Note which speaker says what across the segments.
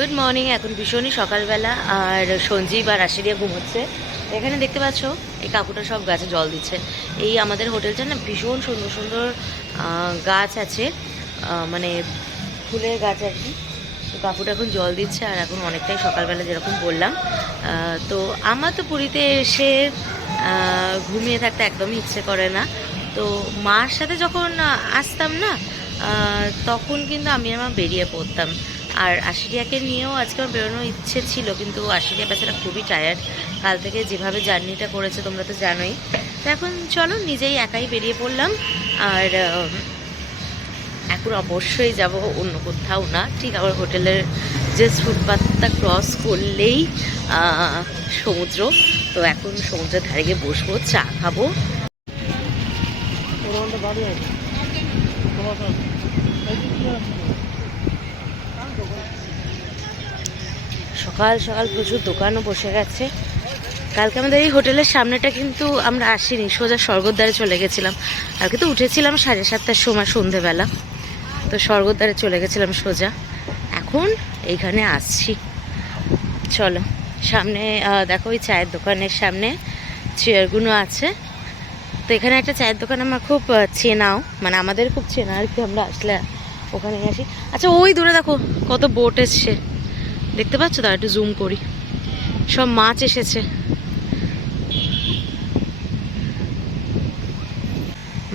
Speaker 1: Good morning, এখন ভীষণই সকালবেলা আর সঞ্জীব আর আশিরিয়া ঘুমোচ্ছে। এখানে দেখতে পাচ্ছ, এই কাকুটা সব গাছে জল দিচ্ছে। এই আমাদের হোটেলটা না ভীষণ সুন্দর সুন্দর গাছ আছে মানে ফুলের গাছ আর কি। তো কাকুটা এখন জল দিচ্ছে আর এখন অনেকটাই সকালবেলা যেরকম বললাম। তো আমার তো পুরীতে এসে ঘুমিয়ে থাকতে একদমই ইচ্ছে করে না। তো মার সাথে যখন আসতাম না তখন কিন্তু আমি আমার বেরিয়ে পড়তাম। আর আশিরিয়াকে নিয়েও আজকে আমার বেরোনোর ইচ্ছে ছিল, কিন্তু আশিরিয়া বেচারা খুবই টায়ার্ড কাল থেকে যেভাবে জার্নিটা করেছে তোমরা তো জানোই। তো এখন চলো, নিজেই একাই বেরিয়ে পড়লাম। আর এখন অবশ্যই যাব অন্য কোথাও না। ঠিক আমার হোটেলের যে ফুটপাথটা ক্রস করলেই সমুদ্র। তো এখন সমুদ্রের ধারে গিয়ে বসবো, চা খাব। সকাল সকাল প্রচুর দোকানও বসে গেছে। কালকে আমাদের এই হোটেলের সামনেটা কিন্তু আমরা আসিনি, সোজা স্বর্গদ্বারে চলে গেছিলাম। কালকে তো উঠেছিলাম সাড়ে সাতটার সময় সন্ধেবেলা। তো স্বর্গদ্বারে চলে গেছিলাম সোজা। এখন এইখানে আসছি। চলো, সামনে দেখো ওই চায়ের দোকানের সামনে চেয়ারগুলো আছে। তো এখানে একটা চায়ের দোকান আমার খুব চেনাও। মানে আমাদের খুব চেনা আর কি, আমরা আসলে ওখানে আসি। আচ্ছা ওই দূরে দেখো, কত বোট এসছে। দেখতে পাচ্ছ? তার একটু জুম করি। সব মাছ এসেছে।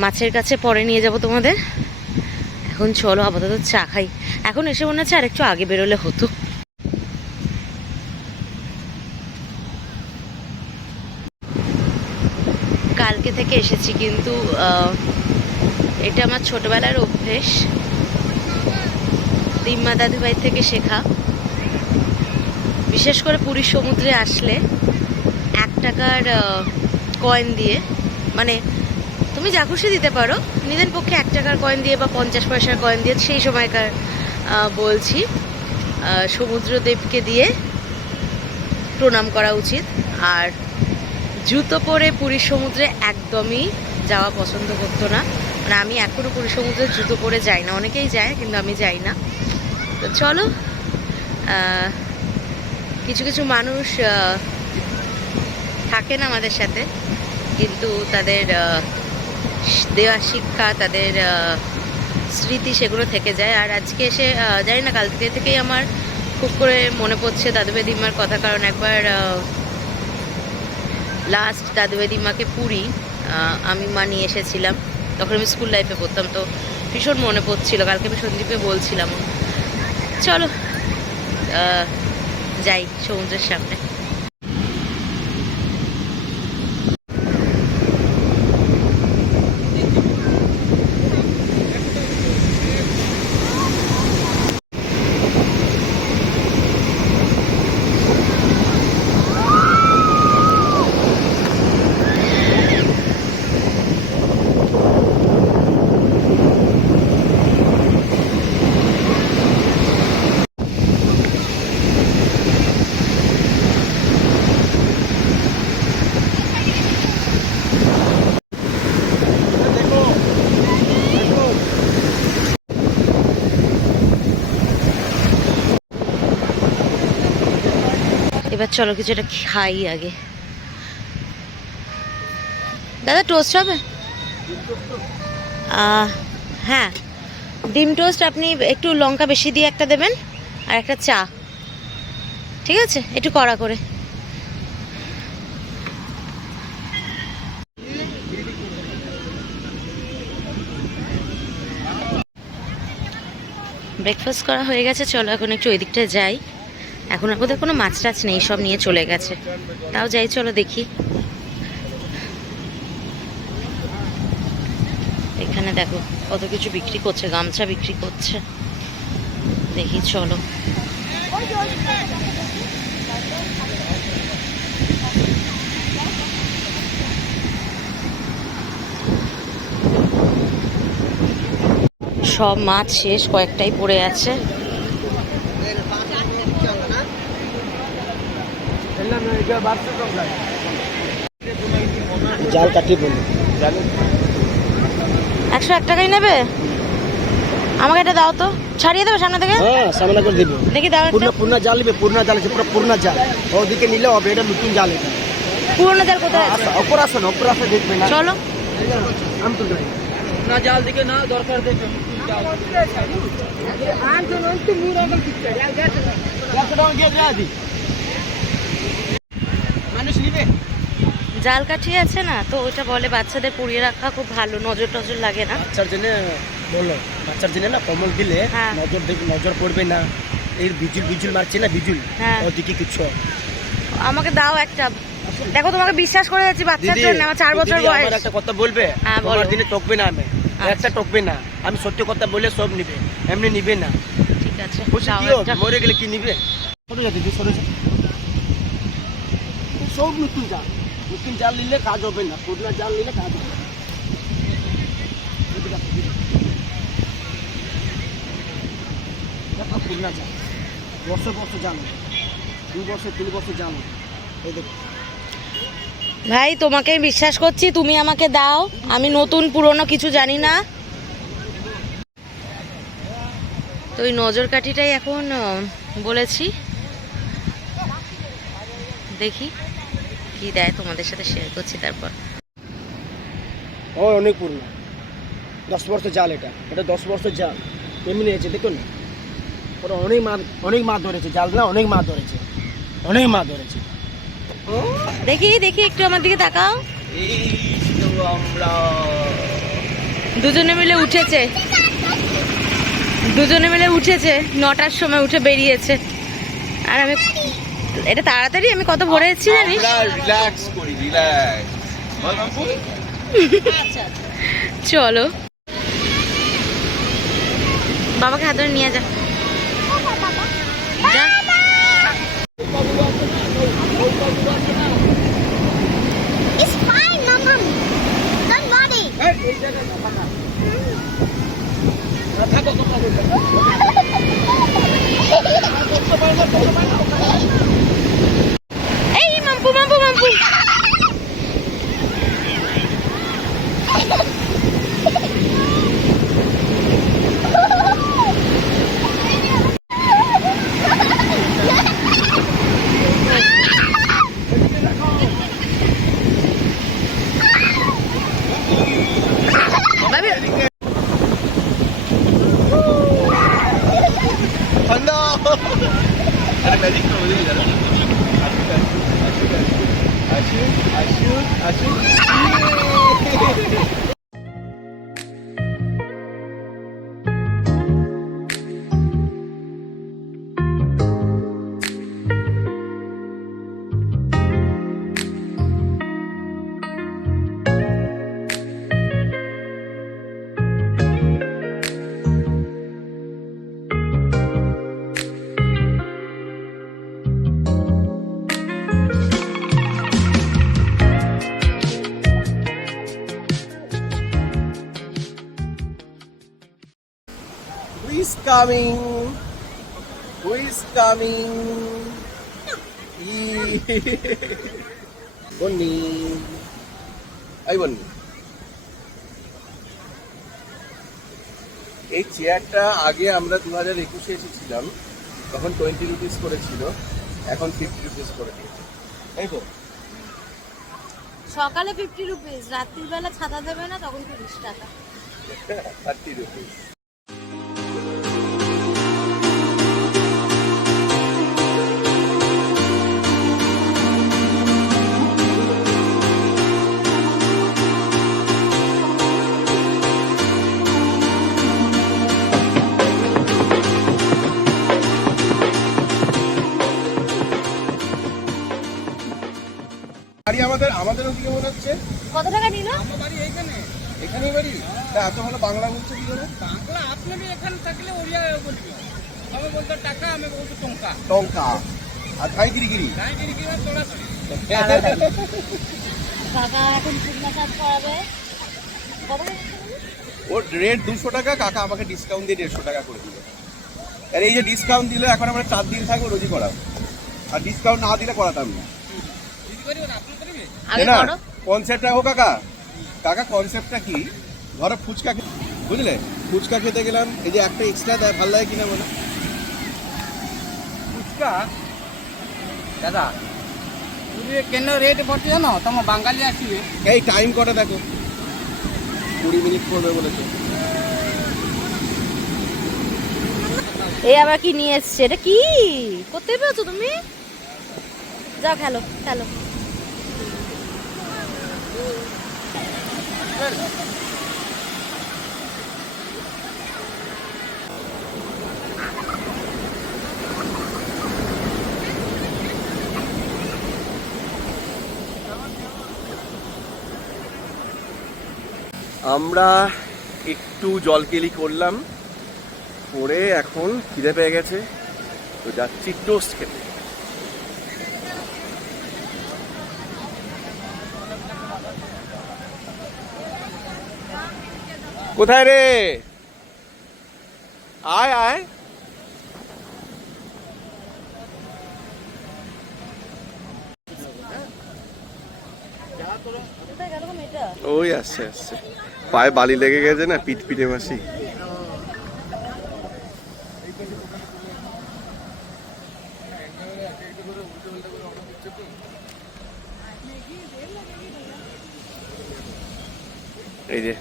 Speaker 1: মাছের কাছে পরে নিয়ে যাব তোমাদের। এখন চলো, আপাতত চা খাই। এখন এসে মনে হচ্ছে আর একটু আগে বেরোলে হতো। কালকে থেকে এসেছি কিন্তু এটা আমার ছোটবেলার অভ্যেস। দিম্মা দাদুভাই থেকে শেখা। বিশেষ করে পুরীর সমুদ্রে আসলে এক টাকার কয়েন দিয়ে মানে তুমি যা খুশি দিতে পারো, নিজের পক্ষে এক টাকার কয়েন দিয়ে বা পঞ্চাশ পয়সার কয়েন দিয়ে সেই সময়কার বলছি সমুদ্রদেবকে দিয়ে প্রণাম করা উচিত। আর জুতো পরে পুরীর সমুদ্রে একদমই যাওয়া পছন্দ করতো না। মানে আমি এখনও পুরীর সমুদ্রে জুতো পরে যাই না, অনেকেই যায় কিন্তু আমি যাই না। তো চলো কিছু কিছু মানুষ থাকেন আমাদের সাথে, কিন্তু তাদের দেওয়া শিক্ষা, তাদের স্মৃতি সেগুলো থেকে যায়। আর আজকে এসে জানি না, কাল থেকে থেকেই আমার খুব করে মনে পড়ছে দাদুবে দিম্মার কথা, কারণ একবার লাস্ট দাদুবে দিম্মাকে পুরী আমি মা নিয়ে এসেছিলাম। তখন আমি স্কুল লাইফে পড়তাম, তো ভীষণ মনে পড়ছিল। কালকে আমি সন্দীপে বলছিলাম, চলো যাই সমুদ্রের সামনে। এবার চলো কিছু একটা খাই আগে। দাদা টোস্ট হবে? হ্যাঁ। ডিম টোস্ট আপনি একটু লঙ্কা বেশি দিয়ে একটা দেবেন, আর একটা চা। ঠিক আছে? একটু কড়া করে। ব্রেকফাস্ট করা হয়ে গেছে, চলো এখন একটু ওই দিকটা যাই। এখন আর বোধহয় কোনো মাছ টাছ নেই, সব নিয়ে চলে গেছে। তাও যাই, চলো দেখি। এখানে দেখো, কত কিছু বিক্রি করছে, গামছা বিক্রি করছে। দেখি, চলো। সব মাছ শেষ, কয়েকটাই পড়ে আছে।
Speaker 2: জাল কাটিয়ে বলুন
Speaker 1: একশো এক টাকাই নেবে আমাকে এটা দাও তো ছাড়িয়ে দেবে সামনে থেকে
Speaker 2: হ্যাঁ সামনে করে দেবো
Speaker 1: দেখি দাও
Speaker 2: পূর্ণ পূর্ণ জাল নেবে পূর্ণ জাল আছে পুরো পূর্ণ জাল ওদিকে নিলে হবে এটা নতুন জাল এটা
Speaker 1: পুরোনো জাল কোথায় আছে
Speaker 2: আসো, অপর আসো অপর আসো দেখবে না
Speaker 1: চলো
Speaker 2: আমি তুলতে পারি।
Speaker 3: না জাল দিকে না দরকার দেখে
Speaker 2: একশো টাকা দিয়ে দেয়া দি। মানুষ নিবে
Speaker 1: জাল কাঠি আছে না তো ওটা বলে বাচ্চাদের পুড়িয়ে রাখা খুব ভালো নজর টজর লাগে না।
Speaker 2: বাচ্চার জন্য বলো বাচ্চার জন্য না কমল দিলে
Speaker 1: হ্যাঁ।
Speaker 2: নজর নজর পড়বে না। এই বিজুল বিজুল মারছে না বিজুল?
Speaker 1: হ্যাঁ।
Speaker 2: ওদিকে কিছু?
Speaker 1: আমাকে দাও একটা। দেখো তোমাকে বিশ্বাস করে যাচ্ছি বাচ্চার জন্য আমার চার বছর বয়স।
Speaker 2: আমার একটা কথা বলবে?
Speaker 1: হ্যাঁ,
Speaker 2: তোমার দিনে টকবে না আমি।
Speaker 1: আচ্ছা।
Speaker 2: একটা টকবে না। আমি সত্যি কথা বলে সব নিবে। এমনি নিবে না।
Speaker 1: ঠিক আছে
Speaker 2: কি মরে গেলে কি নিবে? সরে যা দিদি সরে সব নতুন জাল। নতুন জাল নিলে কাজ হবে না, পুরনো জাল নিলে কাজ হবে না। পুরনো জাল। বছর বছর জাল দুই তিন জাল এই দেখো।
Speaker 1: ভাই, তোমাকে বিশ্বাস করছি, তুমি আমাকে দাও। আমি নতুন, পুরনো কিছু জানি না। তো ওই নজর কাঠিটাই এখন বলেছি। দেখি। কি দেয় তোমাদের সাথে শেয়ার করছি তারপর।
Speaker 2: ও অনেক পুরনো। দশ বছর জাল এটা। এটা দশ বছর জাল। এমনি আছে দেখুন। না ওরা অনেক মাছ অনেক মাছ ধরেছে। জাল না অনেক মাছ ধরেছে। অনেক মাছ ধরেছে।
Speaker 1: দেখি দেখি একটু আমার দিকে তাকাও। দুজনে মিলে উঠেছে। দুজনে মিলে উঠেছে। নটার সময় উঠে বেরিয়েছে। আর আমি এটা তাড়াতাড়ি আমি কত ভরে এসেছি জানিস?
Speaker 3: রিল্যাক্স করি রিল্যাক্স
Speaker 1: চলো। বাবাকে হাত ধরে নিয়ে যা। যা।
Speaker 3: Ay, mampu,
Speaker 2: mampu, mampu. Coming? Who is coming? বন্নি
Speaker 3: এই বলুন এই চেয়ারটা আগে আমরা দু হাজার একুশে এসেছিলাম তখন টোয়েন্টি রুপিস করেছিল এখন ফিফটি রুপিস করে দিয়েছে। তাই তো?
Speaker 1: সকালে ফিফটি রুপিস রাত্রিবেলা ছাতা দেবে না তখন তিরিশ টাকা।
Speaker 3: থার্টি রুপিস
Speaker 1: কত টাকা নিল?
Speaker 3: এখানেই বাড়ি তা এত ভালো বাংলা বলছে কি করে?
Speaker 4: বাংলা আপনার এখানে থাকলে ওড়িয়া বলবি। আমি বলতো টাকা আমি বলতো টঙ্কা।
Speaker 3: টঙ্কা। আর থাই গিরিগিরি
Speaker 4: তাই কি কি তোড়াতড়ি
Speaker 1: কাকা এখন কাজ করাবে
Speaker 3: ওর রেট দুশো টাকা কাকা আমাকে ডিসকাউন্ট দিয়ে দেড়শো টাকা করে দিল। আর এই যে ডিসকাউন্ট দিলে এখন আমরা চার দিন থাকব রোজই করাবো। আর ডিসকাউন্ট না দিলে করাতাম না। কনসেপ্টটা ও কাকা। কাকা কনসেপ্টটা কি? ধরো ফুচকা বুঝলে? ফুচকা খেতে গেলাম এই যে একটা এক্সট্রা দেয় ভালো লাগে কিনা বলো?
Speaker 4: ফুচকা? দাদা তুমি কেন রেট পড়ছে জানো? তোমার বাঙালি আসিবে।
Speaker 3: এই টাইম কটা দেখো? কুড়ি মিনিট করবে বলেছে।
Speaker 1: এই আবার কি নিয়ে এসছে? এটা কি? করতে পেরেছ তুমি? যাও খেলো খেলো।
Speaker 3: আমরা একটু জলকেলি করলাম করে এখন খিদে পেয়ে গেছে তো যাচ্ছি টোস্ট খেতে। কোথায় রে? আয় আয়। ওই আসছে আসছে। পায়ে বালি লেগে গেছে না, পিঠ পিঠে মাসি। এই যে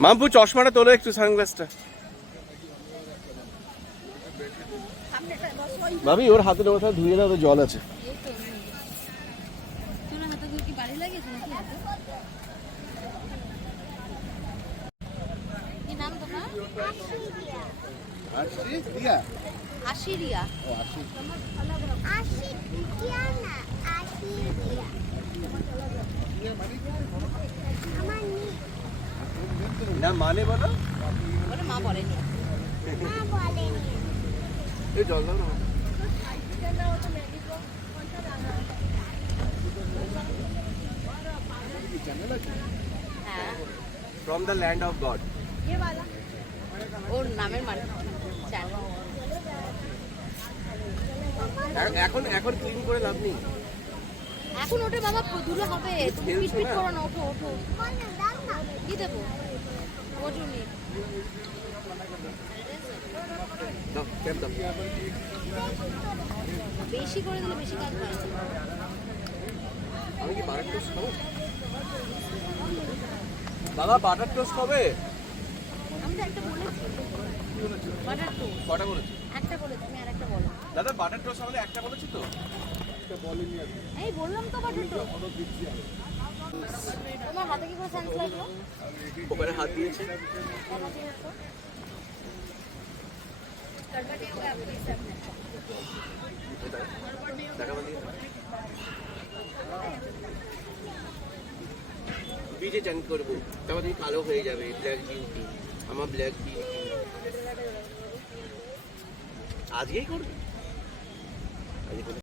Speaker 3: মামপু চশমাটা তোলো একটু সানগ্লাসটা। ভাবি ওর হাতের কোথাও ধুয়ে দাও জল আছে।
Speaker 5: আমার নি
Speaker 3: মানে বলো?
Speaker 1: বলে মা বলেনি।
Speaker 3: এই জল দাও না।
Speaker 1: হ্যাঁ।
Speaker 3: From the land of God
Speaker 1: ওর নামের মানে।
Speaker 3: এখন এখন ক্লিন করে লাভ নেই।
Speaker 1: এখন ওটা বাবা ধুলো হবে। তুমি পিট পিট করো না ওঠো ওঠো। কি দেবো? বেশি করে দিলে বেশি কাজ হয়।
Speaker 3: আমি কি বাটার টোস্ট খাব? দাদা বাটার টোস্ট হবে?
Speaker 1: আমি তো একটা বলেছি। Butter toast.
Speaker 3: কটা বলেছি?
Speaker 1: একটা বলেছি তুমি আর একটা বলো।
Speaker 3: দাদা বাটার টোস্ট আমাদের একটা বলেছি তো।
Speaker 1: এই বললাম তো বাটার টোস্ট। হাত
Speaker 3: দিয়েছে। বিজে চান করব। তারপর তুমি কালো হয়ে যাবে ব্ল্যাক বিউটি আমার ব্ল্যাক বিউটি আজকেই করবে? আজকে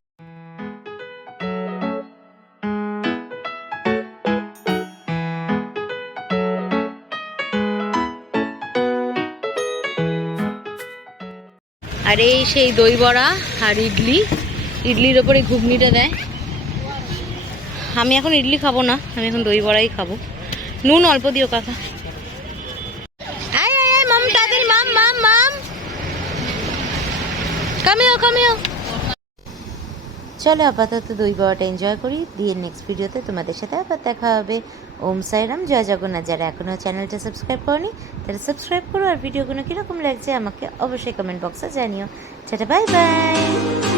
Speaker 1: আর এই সেই দই বড়া আর ইডলি। ইডলির ওপরে ঘুগনিটা দেয়। আমি এখন ইডলি খাব না, আমি এখন দই বড়াই খাব। নুন অল্প দিও কাকা। মাম, তাদের মাম মাম মাম। কামিও কামিও চলো আপাতত দই বড়াটা এনজয় করি। দিয়ে নেক্সট ভিডিওতে তোমাদের সাথে আবার দেখা হবে। ওম সাইরাম জয় জগন্নাথ। যারা এখনও চ্যানেলটা সাবস্ক্রাইব করনি, তারা সাবস্ক্রাইব করো। আর ভিডিওগুলো কীরকম লাগছে আমাকে অবশ্যই কমেন্ট বক্সে জানিও। সেটা বাই বাই